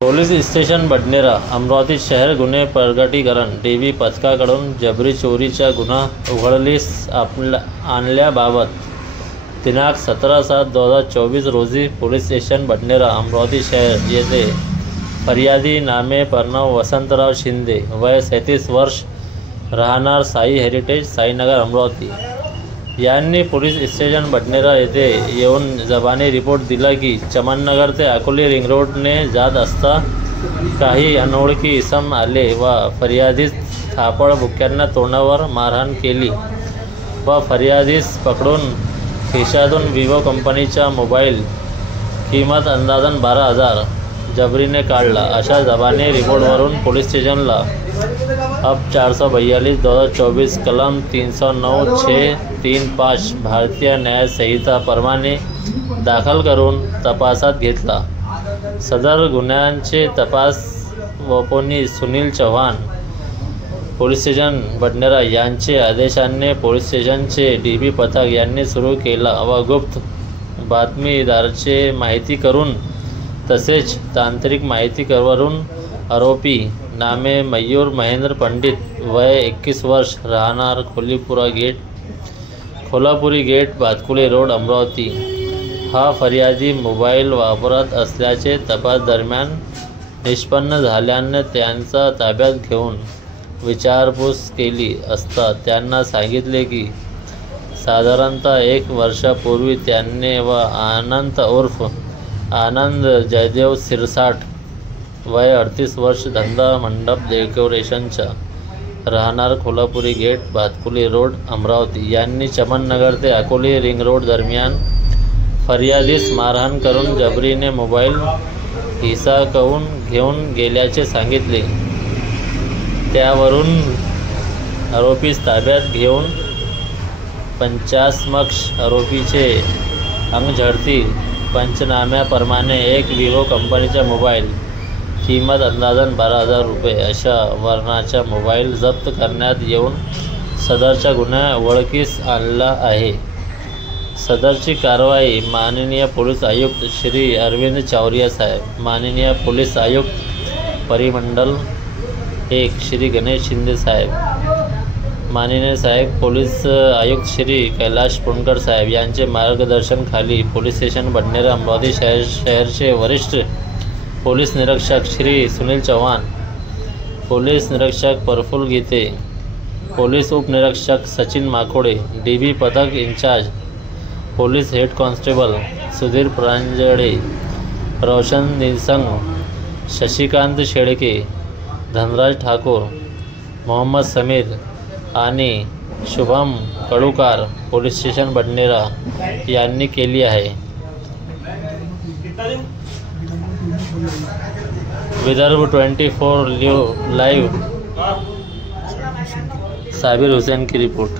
Police station Badnera Amravati शहर गुन्हे प्रगटीकरण dB पथकाकडून जबरी चोरीचा गुन्हा उघडकीस आणल्याबाबत दिनांक 17/7/2024 रोजी पोलीस स्टेशन बडनेरा अमरावती शहर येथे फर्यादी नामे प्रणव वसंतराव शिंदे वय 37 वर्ष राहणार साई हेरिटेज साईनगर अमरावती यांनी पोलीस स्टेशन बडनेरा येथे येऊन जबानी रिपोर्ट दिला की चमननगर ते अकोले रिंग रोडने जात असता काही अनोळखी इसम आले व फर्यादीस थापड बुक्क्यांना तोंडावर मारहाण केली व फर्यादीस पकडून खिशातून विवो कंपनीचा मोबाईल किंमत अंदाजन 12,000 जबरीने काढला। अशा जबानी रिपोर्टवरून पोलीस स्टेशनला अब 442/2024 कलम 309(6)(3)(5) भारतीय न्याय संहिता प्रमाणे दाखल करून तपासात घेतला। सदर गुन्ह्यांचे तपास वपोनी सुनील चव्हाण पोलीस स्टेशन बडनेरा यांचे आदेशाने पोलीस स्टेशनचे डीबी पथक यांनी सुरू केला व गुप्त बातमीदाराचे माहिती करून तसेच तांत्रिक माहिती करून आरोपी नामे मयूर महेंद्र पंडित वय 21 वर्ष राहणार खोलापुरी गेट भातकुले रोड अमरावती हा फर्यादी मोबाईल वापरत असल्याचे तपास दरम्यान निष्पन्न झाल्याने त्यांचा ताब्यात घेऊन विचारपूस केली असता त्यांना सांगितले की साधारणतः 1 वर्षापूर्वी त्यांनी व आनंद उर्फ आनंद जयदेव सिरसाट वय 38 वर्ष धंदा मंडप डेकोरेशनचा राहणार खोलापुरी गेट भातकुली रोड अमरावती यांनी चमननगर ते अकोले रिंग रोड दरम्यान फर्यादीस मारहाण करून जबरीने मोबाईल हिसकावून घेऊन गेल्याचे सांगितले। त्यावरून आरोपीस ताब्यात घेऊन 50 मक्ष आरोपीचे अंगझडती पंचनाम्याप्रमाणे एक विवो कंपनीचा मोबाईल किंमत अंदाजन 12,000 रुपये अशा वर्णाचा मोबाईल जप्त करण्यात येऊन सदरचा गुन्हा उघडकीस आणला आहे। सदरची कारवाई माननीय पोलीस आयुक्त श्री अरविंद चौरिया साहेब, माननीय पोलीस आयुक्त परिमंडल 1 श्री गणेश शिंदे साहेब, माननीय सहायक पोलीस आयुक्त श्री कैलाश पुणकर साहेब यांचे मार्गदर्शनाखाली पोलीस स्टेशन बडनेरा अमरावती शहरचे वरिष्ठ पोलीस निरीक्षक श्री सुनील चव्हाण, पोलीस निरीक्षक प्रफुल्ल गीते, पोलीस उपनिरीक्षक सचिन माकोडे, डीबी पथक incharge police head constable Sudhir Pranjale, Roshan Nisang, Shashikant Shelke, Dhanraj Thakur, Mohammad Sameer आणि शुभम कडूकार पोलीस स्टेशन बडनेरा यांनी केली आहे। विदर्भ 24 लाइव साबिर हुसैन की रिपोर्ट।